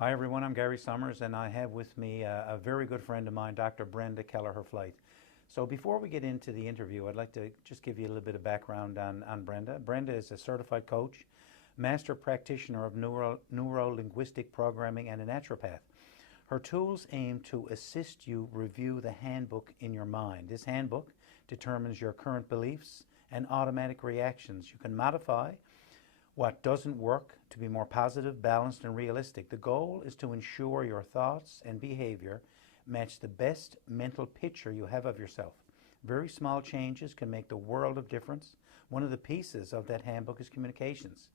Hi everyone, I'm Gary Summers and I have with me a very good friend of mine, Dr. Brenda Kelleher. So before we get into the interview, I'd like to just give you a little bit of background on Brenda. Brenda is a certified coach, master practitioner of neuro-linguistic programming and a naturopath. Her tools aim to assist you review the handbook in your mind. This handbook determines your current beliefs and automatic reactions. You can modify what doesn't work to be more positive, balanced, and realistic. The goal is to ensure your thoughts and behavior match the best mental picture you have of yourself. Very small changes can make the world of difference. One of the pieces of that handbook is communications,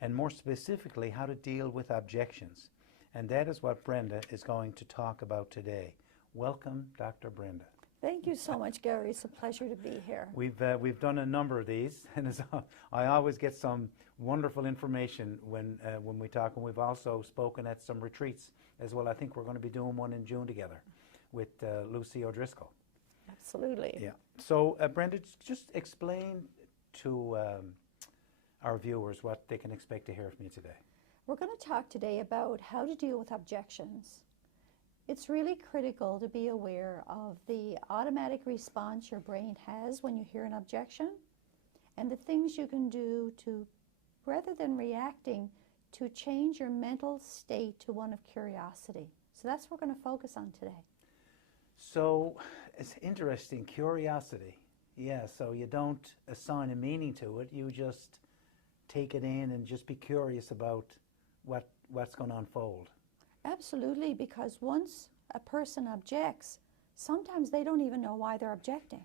and more specifically, how to deal with objections. And that is what Brenda is going to talk about today. Welcome, Dr. Brenda. Thank you so much, Gary. It's a pleasure to be here. We've done a number of these, and I always get some wonderful information when we talk, and we've also spoken at some retreats as well. I think we're going to be doing one in June together with Lucy O'Driscoll. Absolutely. Yeah. So, Brenda, just explain to our viewers what they can expect to hear from you today. We're going to talk today about how to deal with objections. It's really critical to be aware of the automatic response your brain has when you hear an objection and the things you can do to, rather than reacting, to change your mental state to one of curiosity. So that's what we're going to focus on today. So it's interesting, curiosity. Yeah, so you don't assign a meaning to it, you just take it in and just be curious about what's going to unfold. Absolutely, because once a person objects, sometimes they don't even know why they're objecting.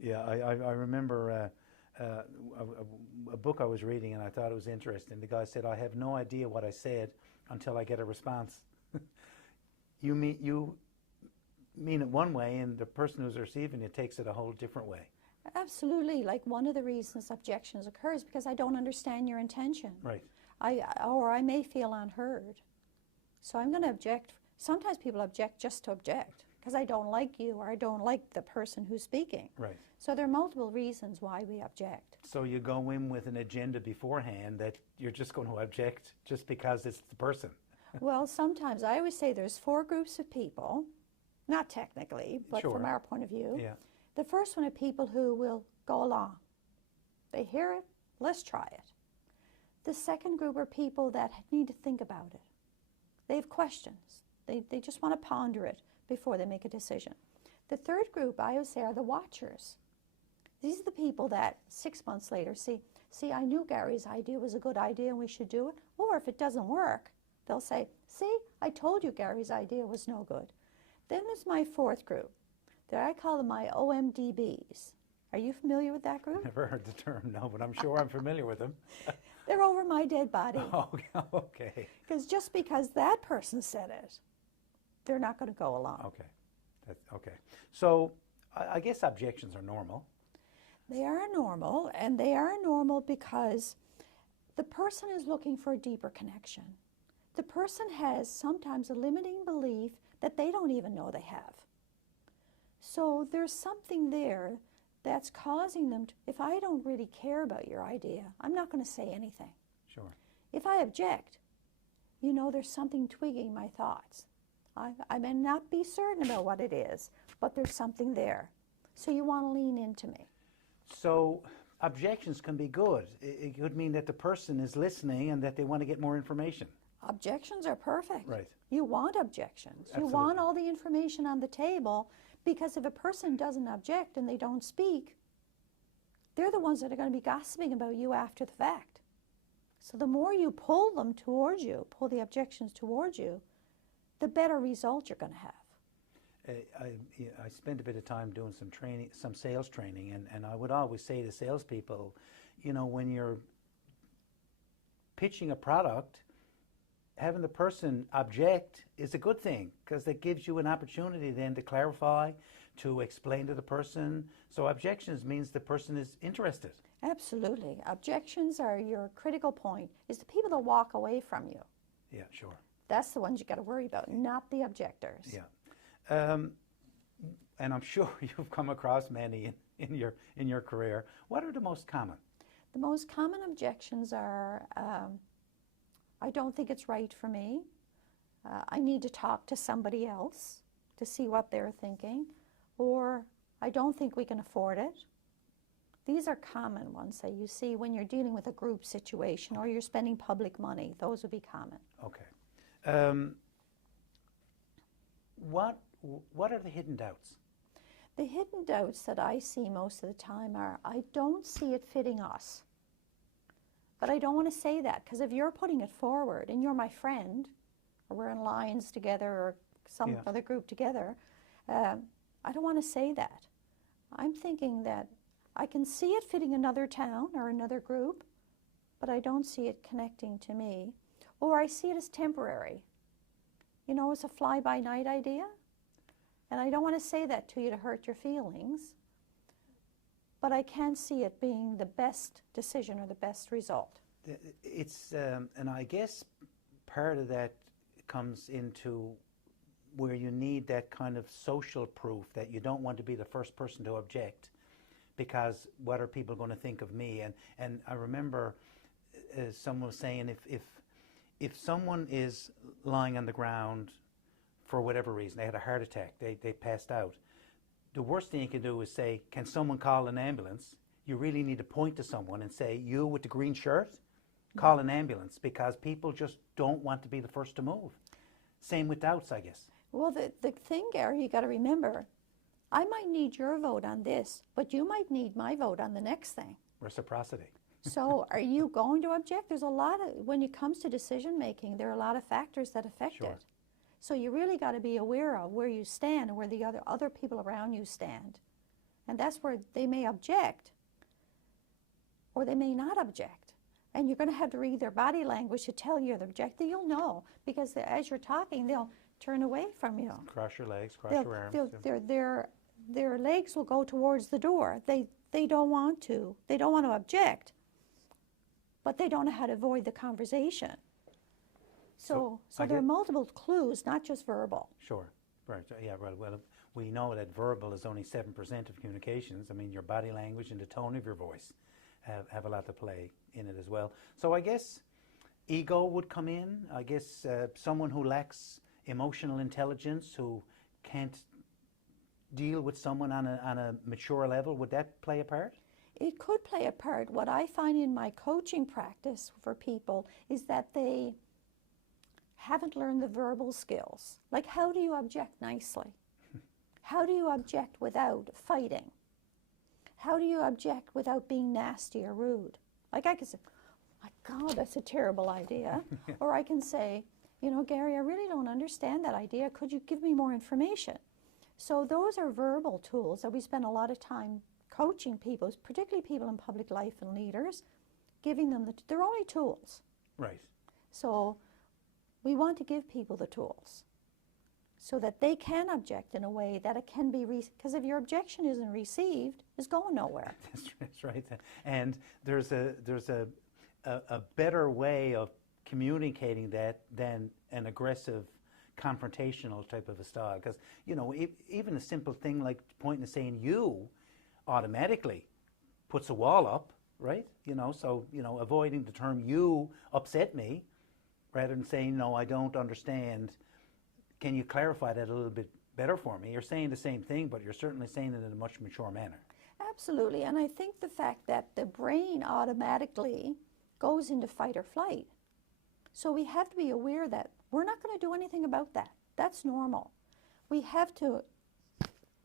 Yeah, I remember a book I was reading and I thought it was interesting. The guy said, I have no idea what I said until I get a response. You mean it one way and the person who's receiving it takes it a whole different way. Absolutely. Like one of the reasons objections occur is because I don't understand your intention. Right. Or I may feel unheard. So I'm going to object. Sometimes people object just to object because I don't like you or I don't like the person who's speaking. Right. So there are multiple reasons why we object. So you go in with an agenda beforehand that you're just going to object just because it's the person. Well, sometimes I always say there's 4 groups of people, not technically, but Sure. from our point of view. Yeah. The first one are people who will go along. They hear it, let's try it. The second group are people that need to think about it. They have questions. They just want to ponder it before they make a decision. The third group, I always say, are the watchers. These are the people that 6 months later see, I knew Gary's idea was a good idea and we should do it. Or if it doesn't work, they'll say, see, I told you Gary's idea was no good. Then there's my fourth group. There I call them my OMDBs. Are you familiar with that group? Never heard the term, no, but I'm sure I'm familiar with them. They're over my dead body. Oh, okay. Because just because that person said it, they're not going to go along. Okay. Okay. So I guess objections are normal. They are normal, and they are normal because the person is looking for a deeper connection. The person has sometimes a limiting belief that they don't even know they have. So there's something there that's causing them to, if I don't really care about your idea, I'm not going to say anything. Sure. If I object, you know, there's something twigging my thoughts. I may not be certain about what it is, but there's something there. So you want to lean into me. So objections can be good. It could mean that the person is listening and that they want to get more information. Objections are perfect. Right. You want objections. Absolutely. You want all the information on the table, because if a person doesn't object and they don't speak, they're the ones that are going to be gossiping about you after the fact. So the more you pull them towards you, pull the objections towards you, the better result you're going to have. I spent a bit of time doing some training, some sales training, and I would always say to salespeople, you know, when you're pitching a product, having the person object is a good thing because that gives you an opportunity then to clarify, to explain to the person. So objections means the person is interested. Absolutely. Objections are your critical point, is the people that walk away from you. Yeah, sure. That's the ones you got to worry about, not the objectors. Yeah. And I'm sure you've come across many in your career. What are the most common? The most common objections are I don't think it's right for me. I need to talk to somebody else to see what they're thinking, or I don't think we can afford it. These are common ones that you see when you're dealing with a group situation or you're spending public money. Those would be common. Okay. What are the hidden doubts? The hidden doubts that I see most of the time are, I don't see it fitting us. But I don't want to say that, because if you're putting it forward and you're my friend, or we're in lines together or some other group together, I don't want to say that. I'm thinking that I can see it fitting another town or another group, but I don't see it connecting to me. Or I see it as temporary. You know, it's a fly-by-night idea. And I don't want to say that to you to hurt your feelings, but I can't see it being the best decision or the best result. It's, and I guess part of that comes into where you need that kind of social proof that you don't want to be the first person to object, because what are people going to think of me? And I remember someone was saying, if someone is lying on the ground for whatever reason, they had a heart attack, they passed out, the worst thing you can do is say, can someone call an ambulance? You really need to point to someone and say, you with the green shirt, call an ambulance, because people just don't want to be the first to move. Same with doubts, I guess. Well, the thing, Gary, you got to remember, I might need your vote on this, but you might need my vote on the next thing. Reciprocity. So are you going to object? There's a lot of, when it comes to decision making, there are a lot of factors that affect it. So you really got to be aware of where you stand and where the other people around you stand. And that's where they may object or they may not object. And you're going to have to read their body language to tell you they're objecting. You'll know, because as you're talking, they'll turn away from you. Cross your legs, cross your arms. Their legs will go towards the door. They don't want to. They don't want to object, but they don't know how to avoid the conversation. So there are multiple clues, not just verbal. Sure. Right. Yeah, right. Well, we know that verbal is only 7% of communications. I mean, your body language and the tone of your voice have a lot to play in it as well. So I guess ego would come in. I guess someone who lacks emotional intelligence, who can't deal with someone on a mature level, would that play a part? It could play a part. What I find in my coaching practice for people is that they haven't learned the verbal skills. Like, how do you object nicely? How do you object without fighting? How do you object without being nasty or rude? Like, I can say, my God, that's a terrible idea. Or I can say, you know, Gary, I really don't understand that idea. Could you give me more information? So those are verbal tools that we spend a lot of time coaching people, particularly people in public life and leaders, giving them they're only tools. Right. So we want to give people the tools so that they can object in a way that it can be, because if your objection isn't received, it's going nowhere. That's right. And there's a better way of communicating that than an aggressive, confrontational type of a style. Because, you know, even a simple thing like pointing and saying you automatically puts a wall up, right? You know, so, you know, avoiding the term you upset me, rather than saying, no, I don't understand. Can you clarify that a little bit better for me? You're saying the same thing, but you're certainly saying it in a much mature manner. Absolutely. And I think the fact that the brain automatically goes into fight or flight. So we have to be aware that we're not going to do anything about that. That's normal. We have to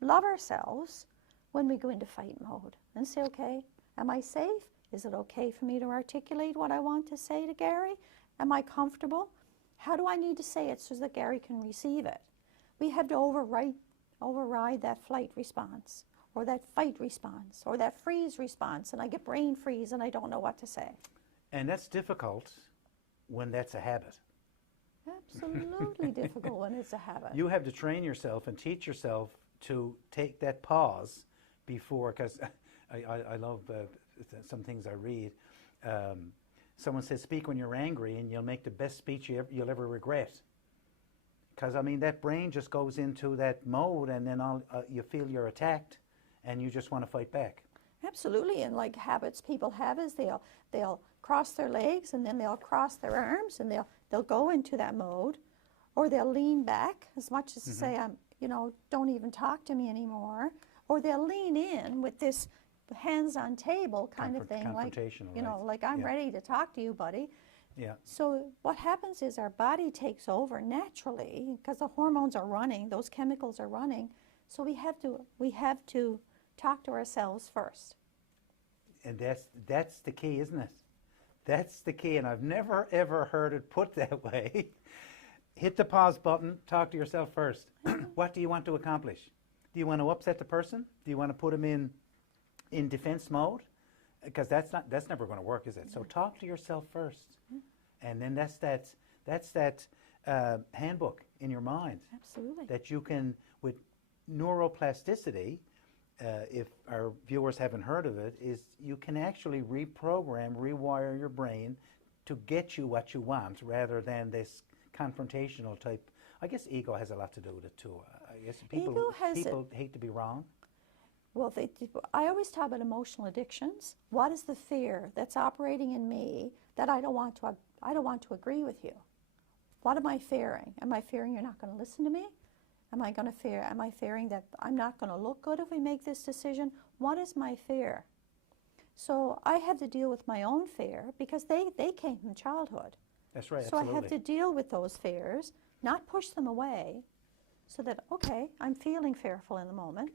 love ourselves when we go into fight mode and say, okay, am I safe? Is it okay for me to articulate what I want to say to Gary? Am I comfortable? How do I need to say it so that Gary can receive it? We have to override that flight response, or that fight response, or that freeze response, and I get brain freeze and I don't know what to say. And that's difficult when that's a habit. Absolutely difficult when it's a habit. You have to train yourself and teach yourself to take that pause before, because I love some things I read. Someone says, speak when you're angry and you'll make the best speech you'll ever regret. Because, I mean, that brain just goes into that mode, and then you feel you're attacked and you just want to fight back. Absolutely, and like habits people have is they'll cross their legs and then they'll cross their arms and they'll go into that mode, or they'll lean back as much as to say, don't even talk to me anymore, or they'll lean in with this hands on table kind of thing, like confrontational, like I'm ready to talk to you, buddy. Yeah. So what happens is our body takes over naturally because the hormones are running, those chemicals are running. So we have to talk to ourselves first. And that's the key, isn't it? That's the key, and I've never ever heard it put that way. Hit the pause button, talk to yourself first. What do you want to accomplish? Do you want to upset the person? Do you want to put them in defense mode? Because that's never going to work, is it? So talk to yourself first. And then that's that handbook in your mind. Absolutely. That you can, with neuroplasticity, if our viewers haven't heard of it, is you can actually reprogram, rewire your brain to get you what you want rather than this confrontational type. I guess ego has a lot to do with it too. I guess people hate to be wrong. Well, I always talk about emotional addictions. What is the fear that's operating in me that I don't want to agree with you? What am I fearing? Am I fearing you're not going to listen to me? Am I fearing that I'm not going to look good if we make this decision? What is my fear? So I have to deal with my own fear because they came from childhood. That's right, so absolutely. I have to deal with those fears, not push them away, so that, okay, I'm feeling fearful in the moment.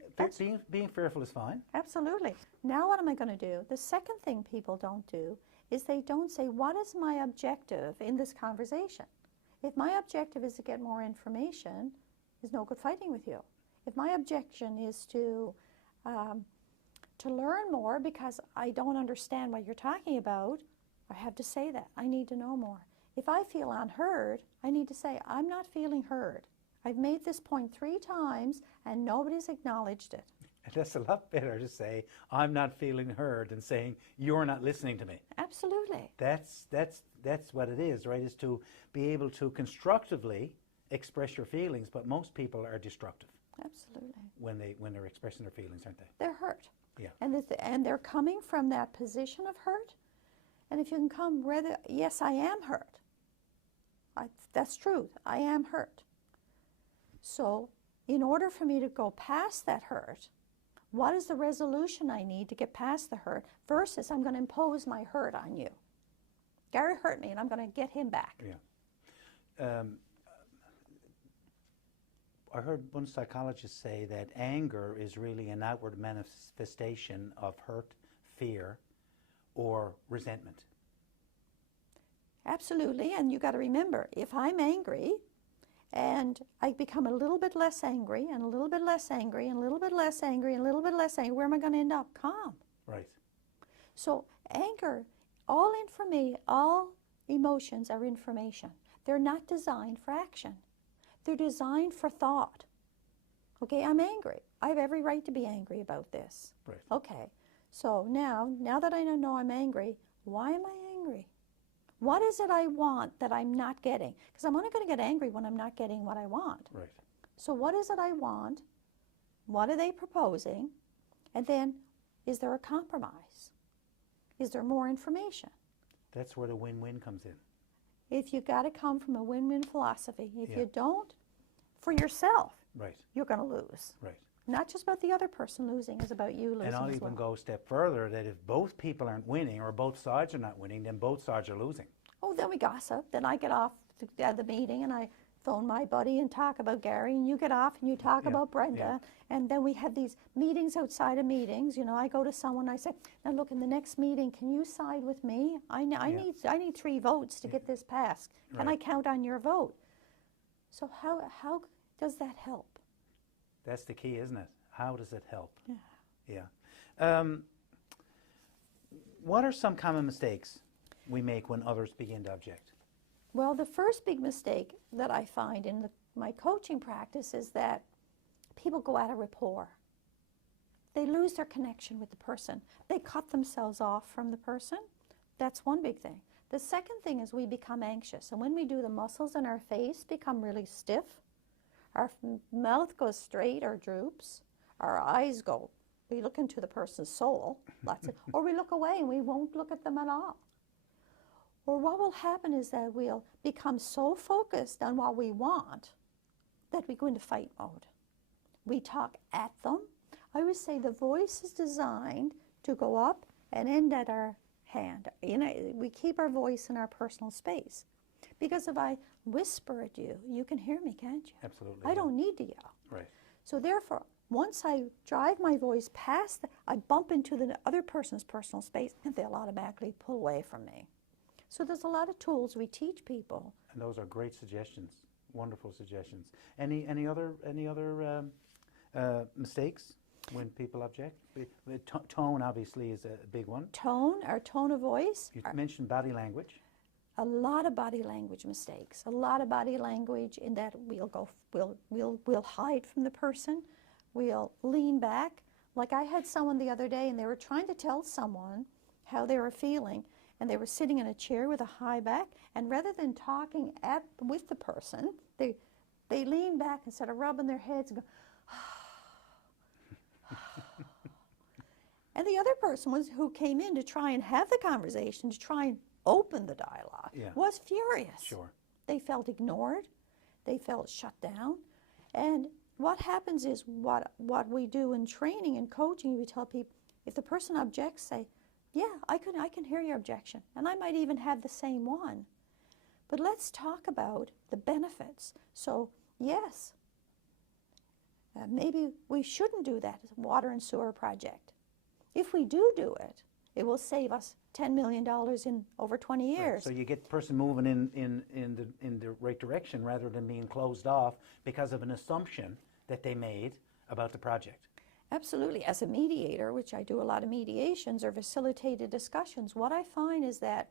Being fearful is fine. Absolutely. Now what am I going to do? The second thing people don't do is they don't say, what is my objective in this conversation? If my objective is to get more information, there's no good fighting with you. If my objection is to learn more because I don't understand what you're talking about, I have to say that. I need to know more. If I feel unheard, I need to say, I'm not feeling heard. I've made this point 3 times and nobody's acknowledged it. That's a lot better to say, I'm not feeling heard than saying, you're not listening to me. Absolutely. That's what it is, right? Is to be able to constructively express your feelings, but most people are destructive. Absolutely. When they're expressing their feelings, aren't they? They're hurt. Yeah. And they're coming from that position of hurt. And if you can come rather, yes, I am hurt. That's truth. I am hurt. So in order for me to go past that hurt, what is the resolution I need to get past the hurt versus I'm going to impose my hurt on you? Gary hurt me and I'm going to get him back. Yeah. I heard one psychologist say that anger is really an outward manifestation of hurt, fear, or resentment. Absolutely, and you got to remember, if I'm angry and I become a little bit less angry and a little bit less angry and a little bit less angry and a little bit less angry, where am I going to end up? Calm. Right. So anger, all emotions are information. They're not designed for action. They're designed for thought. Okay, I'm angry. I have every right to be angry about this. Right. Okay, so now that I know I'm angry, why am I angry? What is it I want that I'm not getting? Because I'm only going to get angry when I'm not getting what I want. Right. So what is it I want? What are they proposing? And then, is there a compromise? Is there more information? That's where the win-win comes in. If you got to come from a win-win philosophy. If Yeah. you don't, for yourself, Right. you're going to lose. Right. Not just about the other person losing, it's about you losing And I'll as even well. go a step further, that if both people aren't winning or both sides are not winning, then both sides are losing. Oh, then we gossip. Then I get off the meeting and I phone my buddy and talk about Gary, and you get off and you talk Yeah, about Brenda. And then we have these meetings outside of meetings. You know, I go to someone, I say, now look, in the next meeting, can you side with me? I need 3 votes to get this passed. Can I Right. count on your vote? So how does that help? That's the key, isn't it? How does it help? Yeah. Yeah. What are some common mistakes we make when others begin to object? Well, the first big mistake that I find in my coaching practice is that people go out of rapport. They lose their connection with the person. They cut themselves off from the person. That's one big thing. The second thing is we become anxious. And when we do, the muscles in our face become really stiff. Our mouth goes straight or droops. Our eyes go we look into the person's soul, or we look away and we won't look at them at all. Or what will happen is that we'll become so focused on what we want that we go into fight mode. We talk at them. I always say the voice is designed to go up and end at our hand. We keep our voice in our personal space. Because if I whisper at you, you can hear me, can't you? Absolutely. I don't need to yell. Right. So therefore, once I drive my voice past, I bump into the other person's personal space, and they'll automatically pull away from me. So there's a lot of tools we teach people. And those are great suggestions, wonderful suggestions. Any other mistakes when people object? Tone obviously is a big one. Tone, our tone of voice. You mentioned body language. A lot of body language mistakes. A lot of body language in that we'll hide from the person. We'll lean back. Like I had someone the other day, and they were trying to tell someone how they were feeling, and they were sitting in a chair with a high back, and rather than talking with the person, they lean back instead of rubbing their heads and go, and the other person who came in to try and have the conversation, to try and open the dialogue, was furious. Sure. They felt ignored. They felt shut down. And what happens is what we do in training and coaching, we tell people, if the person objects, say, yeah, I can hear your objection, and I might even have the same one. But let's talk about the benefits. So, yes, maybe we shouldn't do that water and sewer project. If we do it, it will save us $10 million in over 20 years. Right. So you get the person moving in the right direction rather than being closed off because of an assumption that they made about the project. Absolutely. As a mediator, which I do a lot of mediations or facilitated discussions, what I find is that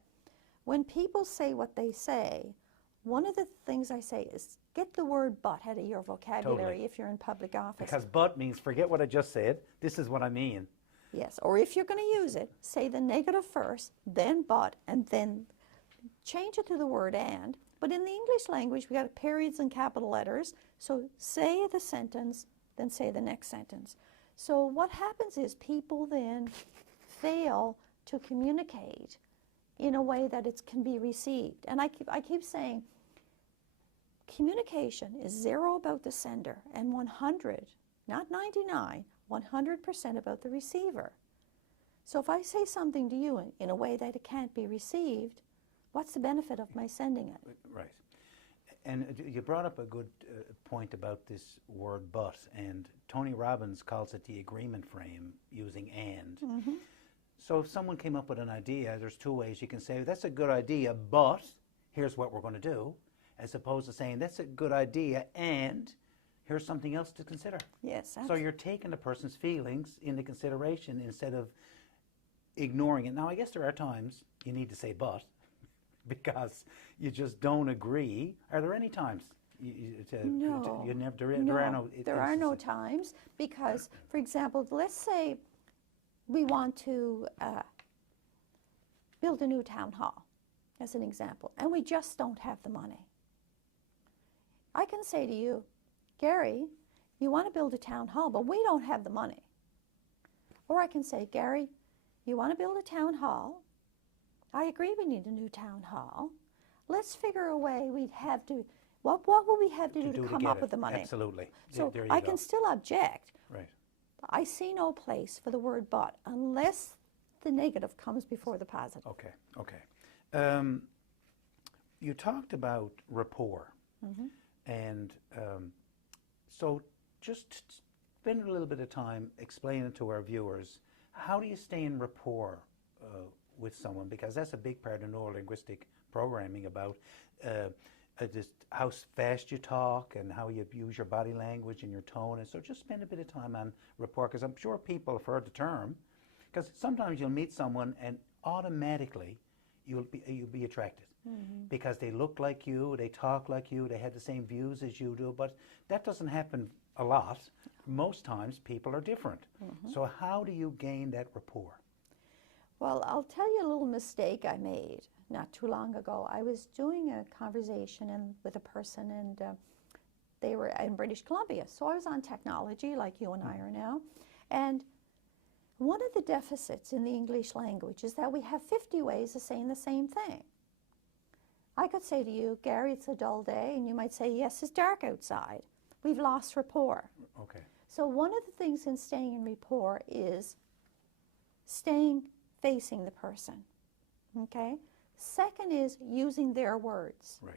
when people say what they say, one of the things I say is get the word but out of your vocabulary. Totally. If you're in public office. Because but means forget what I just said, this is what I mean. Yes, or if you're going to use it, say the negative first, then but, and then change it to the word and. But in the English language, we got periods and capital letters. So say the sentence, then say the next sentence. So what happens is people then fail to communicate in a way that it can be received. And I keep saying, communication is 0 about the sender and 100, not 99, 100% about the receiver. So if I say something to you in a way that it can't be received, what's the benefit of my sending it? Right. And you brought up a good point about this word but, and Tony Robbins calls it the agreement frame using and. Mm-hmm. So if someone came up with an idea, there's two ways you can say, that's a good idea, but here's what we're going to do, as opposed to saying, that's a good idea, and here's something else to consider. Yes. So you're taking the person's feelings into consideration instead of ignoring it. Now, I guess there are times you need to say but, because you just don't agree. Are there any times? No. There are no times, because, for example, let's say we want to build a new town hall, as an example, and we just don't have the money. I can say to you, Gary, you want to build a town hall, but we don't have the money. Or I can say, Gary, you want to build a town hall. I agree we need a new town hall. Let's figure a way we'd have to, what will we have to do to come up with the money? Absolutely. So there you I go. can still object. Right. I see no place for the word but unless the negative comes before the positive. Okay, okay. You talked about rapport. Mm-hmm. And so just spend a little bit of time explaining to our viewers, how do you stay in rapport with someone? Because that's a big part of neurolinguistic programming, about just how fast you talk and how you use your body language and your tone. And so just spend a bit of time on rapport, because I'm sure people have heard the term, because sometimes you'll meet someone and automatically you'll be attracted. Mm-hmm. Because they look like you, they talk like you, they have the same views as you do, but that doesn't happen a lot. Most times people are different. Mm-hmm. So how do you gain that rapport? Well, I'll tell you a little mistake I made not too long ago. I was doing a conversation with a person, and they were in British Columbia. So I was on technology like you and I are now. And One of the deficits in the English language is that we have 50 ways of saying the same thing. I could say to you, Gary, it's a dull day, and you might say, yes, it's dark outside. We've lost rapport. Okay. So one of the things in staying in rapport is staying facing the person, okay? Second is using their words. Right.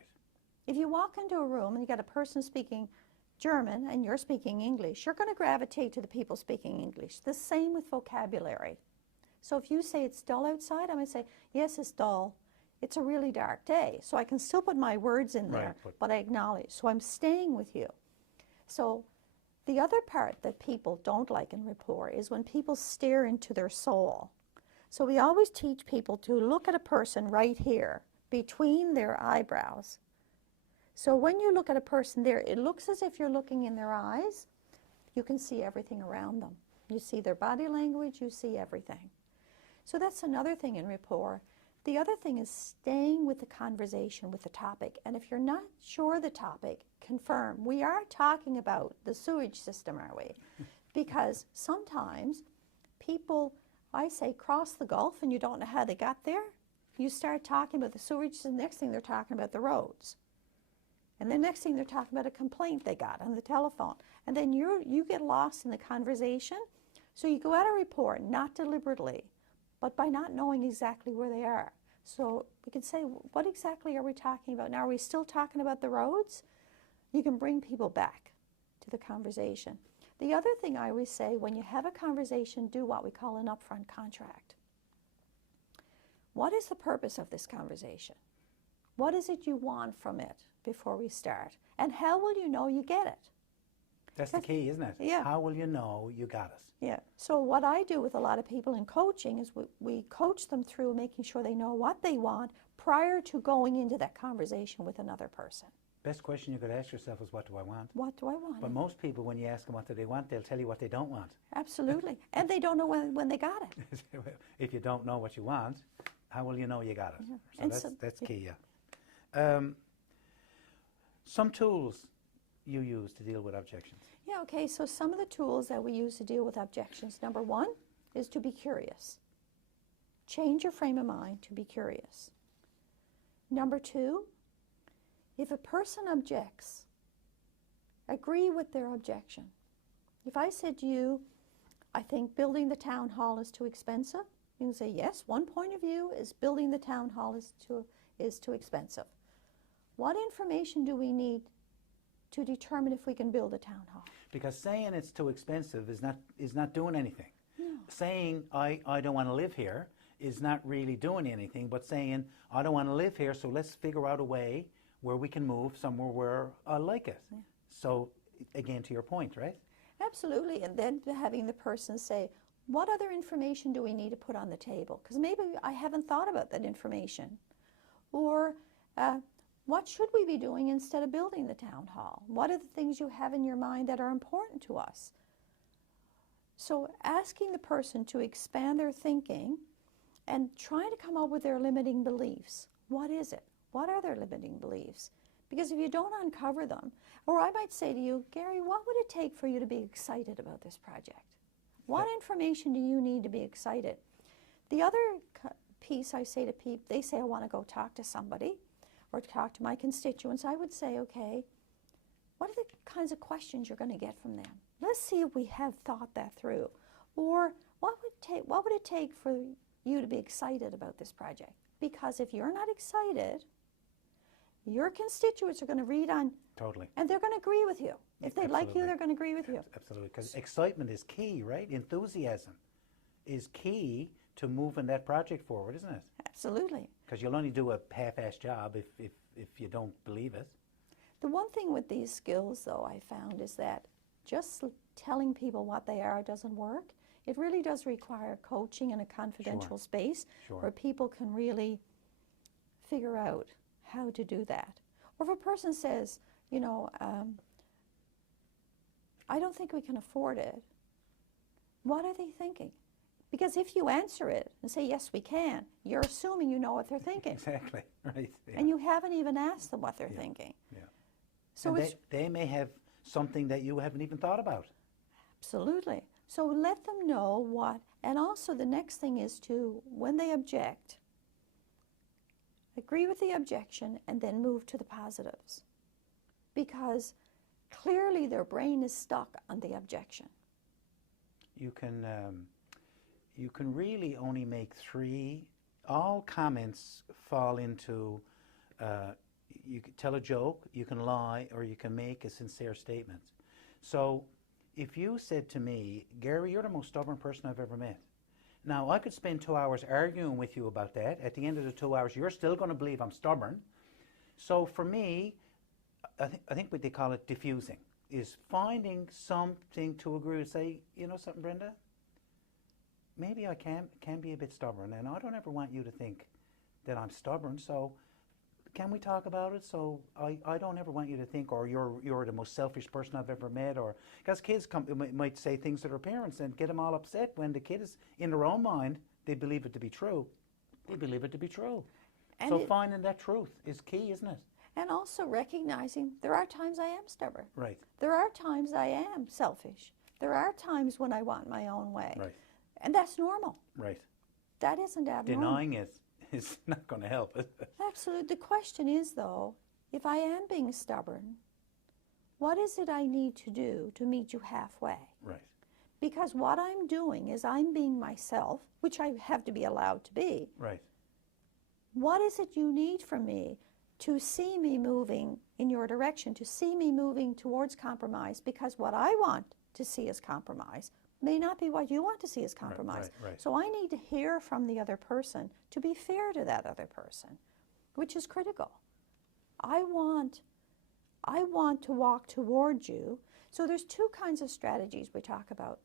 If you walk into a room and you got a person speaking German and you're speaking English, you're going to gravitate to the people speaking English. The same with vocabulary. So if you say it's dull outside, I'm going to say, yes, it's dull. It's a really dark day. So I can still put my words in there, but I acknowledge. So I'm staying with you. So the other part that people don't like in rapport is when people stare into their soul. So we always teach people to look at a person right here, between their eyebrows. So when you look at a person there, it looks as if you're looking in their eyes. You can see everything around them. You see their body language, you see everything. So that's another thing in rapport. The other thing is staying with the conversation, with the topic. And if you're not sure the topic, confirm. We are talking about the sewage system, are we? Because sometimes people, I say, cross the Gulf and you don't know how they got there. You start talking about the sewage, the next thing they're talking about the roads. And the next thing they're talking about a complaint they got on the telephone. And then you get lost in the conversation. So you go out of rapport, not deliberately, but by not knowing exactly where they are. So we can say, what exactly are we talking about? Now, are we still talking about the roads? You can bring people back to the conversation. The other thing I always say, when you have a conversation, do what we call an upfront contract. What is the purpose of this conversation? What is it you want from it before we start? And how will you know you get it? That's the key, isn't it? Yeah. How will you know you got us? Yeah. So what I do with a lot of people in coaching is we coach them through making sure they know what they want prior to going into that conversation with another person. Best question you could ask yourself is, what do I want? What do I want? But most people, when you ask them what do they want, they'll tell you what they don't want. Absolutely. And they don't know when they got it. If you don't know what you want, how will you know you got it? Yeah. So that's key, yeah. Some tools you use to deal with objections. Yeah, okay, so some of the tools that we use to deal with objections, number one is to be curious. Change your frame of mind to be curious. Number two, if a person objects, agree with their objection. If I said to you, I think building the town hall is too expensive, you can say, yes, one point of view is building the town hall is too expensive. What information do we need to determine if we can build a town hall? Because saying it's too expensive is not doing anything. No. Saying I don't want to live here is not really doing anything, but saying I don't want to live here, so let's figure out a way where we can move somewhere where I like it. Yeah. So again, to your point, right? Absolutely. And then having the person say, what other information do we need to put on the table? Because maybe I haven't thought about that information. Or what should we be doing instead of building the town hall? What are the things you have in your mind that are important to us? So asking the person to expand their thinking and trying to come up with their limiting beliefs. What is it? What are their limiting beliefs? Because if you don't uncover them, or I might say to you, Gary, what would it take for you to be excited about this project? What information do you need to be excited? The other piece I say to people, they say, I want to go talk to somebody or talk to my constituents. I would say, okay, what are the kinds of questions you're going to get from them? Let's see if we have thought that through. Or what would it take for you to be excited about this project? Because if you're not excited, your constituents are going to read on. Totally. And they're going to agree with you. If they like you, they're going to agree with you. Absolutely. Because excitement is key, right? Enthusiasm is key to moving that project forward, isn't it? Absolutely. Because you'll only do a half-assed job if you don't believe it. The one thing with these skills, though, I found is that just telling people what they are doesn't work. It really does require coaching in a confidential space where people can really figure out how to do that. Or if a person says, you know, I don't think we can afford it, what are they thinking? Because if you answer it and say, yes, we can, you're assuming you know what they're thinking. Exactly, right. Yeah. And you haven't even asked them what they're thinking. Yeah. So and they may have something that you haven't even thought about. Absolutely. So let them know what, and also the next thing is to, when they object, agree with the objection and then move to the positives. Because clearly their brain is stuck on the objection. You can really only make three. All comments fall into, you can tell a joke, you can lie, or you can make a sincere statement. So if you said to me, Gary, you're the most stubborn person I've ever met. Now, I could spend 2 hours arguing with you about that. At the end of the 2 hours, you're still going to believe I'm stubborn. So for me, I think what they call it diffusing, is finding something to agree with. Say, you know something, Brenda? Maybe I can be a bit stubborn, and I don't ever want you to think that I'm stubborn, so can we talk about it? So I don't ever want you to think, or you're the most selfish person I've ever met, or because kids might say things to their parents and get them all upset when the kid is, in their own mind, they believe it to be true. They believe it to be true. And so finding that truth is key, isn't it? And also recognizing there are times I am stubborn. Right. There are times I am selfish. There are times when I want my own way. Right. And that's normal. Right. That isn't abnormal. Denying it is not going to help. Absolutely. The question is, though, if I am being stubborn, what is it I need to do to meet you halfway? Right. Because what I'm doing is I'm being myself, which I have to be allowed to be. Right. What is it you need from me to see me moving in your direction, to see me moving towards compromise? Because what I want to see as compromise may not be what you want to see as compromise. Right. So I need to hear from the other person to be fair to that other person, which is critical. I want to walk toward you. So there's two kinds of strategies we talk about.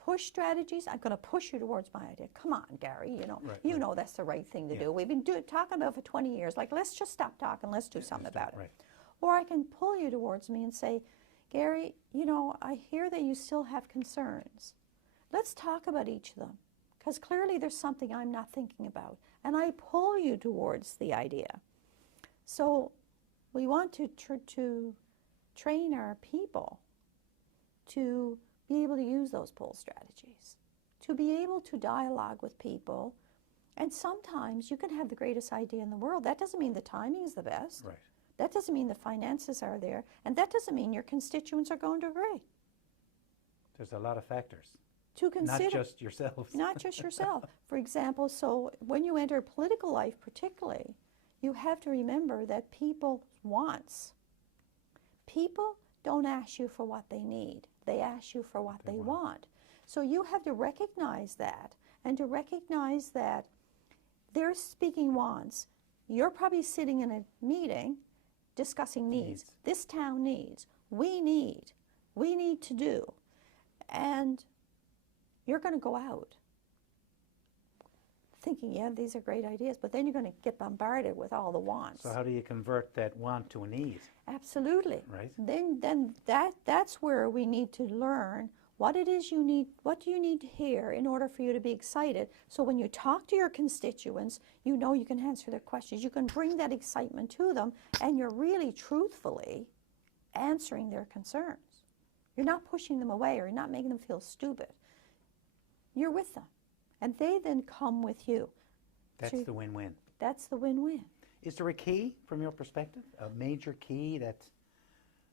Push strategies. I'm going to push you towards my idea. Come on, Gary, you know that's the right thing to do. We've been talking about it for 20 years. Like, let's just stop talking. Let's do something about it. Right. Or I can pull you towards me and say, Gary, I hear that you still have concerns. Let's talk about each of them, because clearly there's something I'm not thinking about. And I pull you towards the idea. So we want to train our people to be able to use those pull strategies, to be able to dialogue with people. And sometimes you can have the greatest idea in the world. That doesn't mean the timing is the best. Right. That doesn't mean the finances are there. And that doesn't mean your constituents are going to agree. There's a lot of factors. To consider. Not just yourselves. Not just yourself. For example, so when you enter political life particularly, you have to remember that people wants. People don't ask you for what they need. They ask you for what they want. So you have to recognize that, and to recognize that they're speaking wants. You're probably sitting in a meeting discussing needs. This town needs. We need to do. And you're going to go out thinking, yeah, these are great ideas, but then you're going to get bombarded with all the wants. So how do you convert that want to a need? Absolutely. Right. Then that's where we need to learn what it is you need, what do you need to hear in order for you to be excited. So when you talk to your constituents, you know you can answer their questions. You can bring that excitement to them, and you're really truthfully answering their concerns. You're not pushing them away, or you're not making them feel stupid. You're with them, and they then come with you. That's the win-win. That's the win-win. Is there a key from your perspective, a major key that...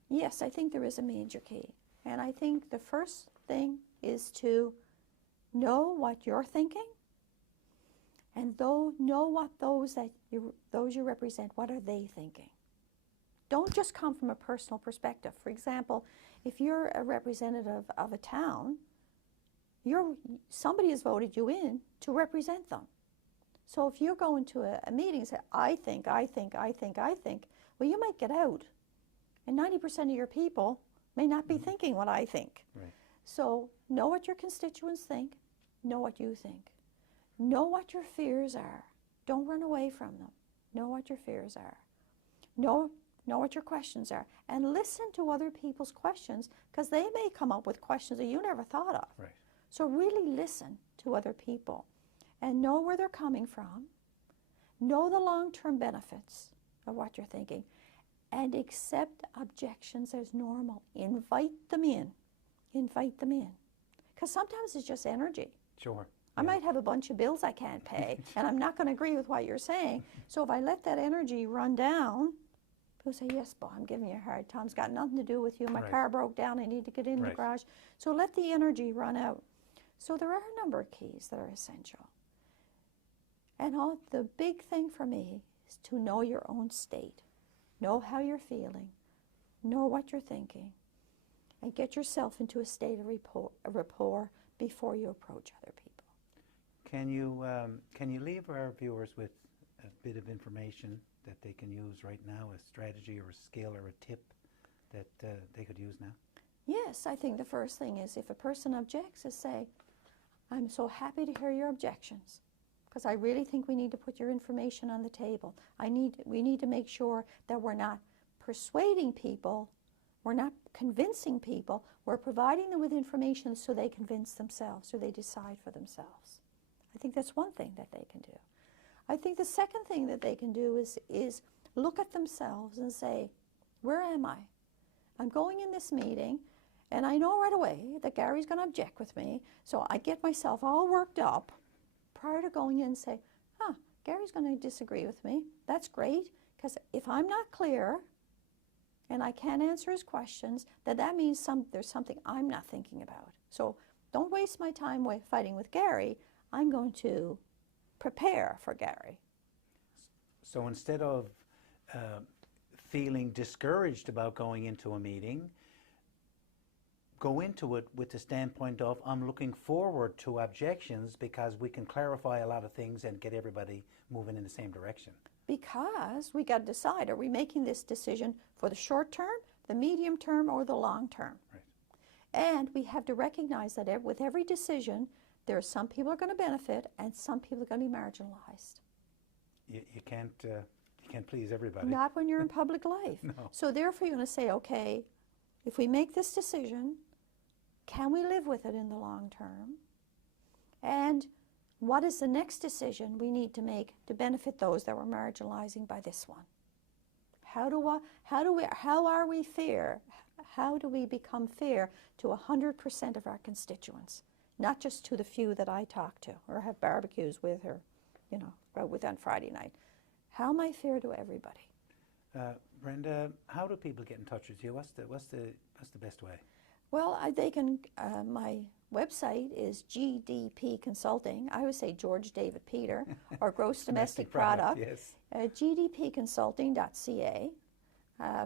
Yes, I think there is a major key. And I think the first thing is to know what you're thinking, and know what those you represent, what are they thinking. Don't just come from a personal perspective. For example, if you're a representative of a town, somebody has voted you in to represent them. So if you're going to a meeting and say, I think, well, you might get out, and 90% of your people may not be thinking what I think. Right. So know what your constituents think, know what you think. Know what your fears are. Don't run away from them. Know what your fears are. Know what your questions are. And listen to other people's questions, because they may come up with questions that you never thought of. Right. So really listen to other people and know where they're coming from. Know the long-term benefits of what you're thinking. And accept objections as normal. Invite them in. Invite them in. Because sometimes it's just energy. Sure. I might have a bunch of bills I can't pay, and I'm not going to agree with what you're saying. So if I let that energy run down, people say, yes, Bob, I'm giving you a hard time. It's got nothing to do with you. My car broke down. I need to get in the garage. So let the energy run out. So there are a number of keys that are essential. And the big thing for me is to know your own state. Know how you're feeling. Know what you're thinking. And get yourself into a state of rapport before you approach other people. Can you leave our viewers with a bit of information that they can use right now, a strategy or a skill or a tip that they could use now? Yes, I think the first thing is if a person objects, is say, I'm so happy to hear your objections, because I really think we need to put your information on the table. We need to make sure that we're not persuading people, we're not convincing people, we're providing them with information so they convince themselves or they decide for themselves. I think that's one thing that they can do. I think the second thing that they can do is look at themselves and say, where am I? I'm going in this meeting, and I know right away that Gary's going to object with me, so I get myself all worked up prior to going in and say, Gary's going to disagree with me. That's great, because if I'm not clear and I can't answer his questions, then that means there's something I'm not thinking about. So don't waste my time fighting with Gary. I'm going to prepare for Gary. So instead of feeling discouraged about going into a meeting, go into it with the standpoint of, I'm looking forward to objections because we can clarify a lot of things and get everybody moving in the same direction. Because we got to decide, are we making this decision for the short term, the medium term, or the long term? Right. And we have to recognize that with every decision, there are some people who are going to benefit and some people are going to be marginalized. You can't please everybody. Not when you're in public life. No. So therefore you're going to say, okay, if we make this decision, can we live with it in the long term? And what is the next decision we need to make to benefit those that we're marginalizing by this one? How are we fair? How do we become fair to 100% of our constituents? Not just to the few that I talk to or have barbecues with or, with on Friday night. How am I fair to everybody? Brenda, how do people get in touch with you? What's the best way? Well, they can. My website is GDP Consulting. I would say George David Peter or Gross Domestic Product. Yes. GDPconsulting.ca.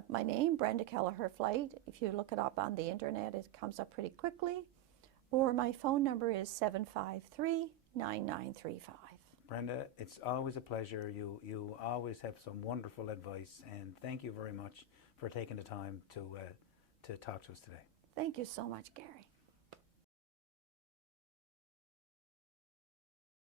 My name, Brenda Kelleher Flight. If you look it up on the internet, it comes up pretty quickly. Or my phone number is 753-9935. Brenda, it's always a pleasure. You always have some wonderful advice, and thank you very much for taking the time to talk to us today. Thank you so much, Gary.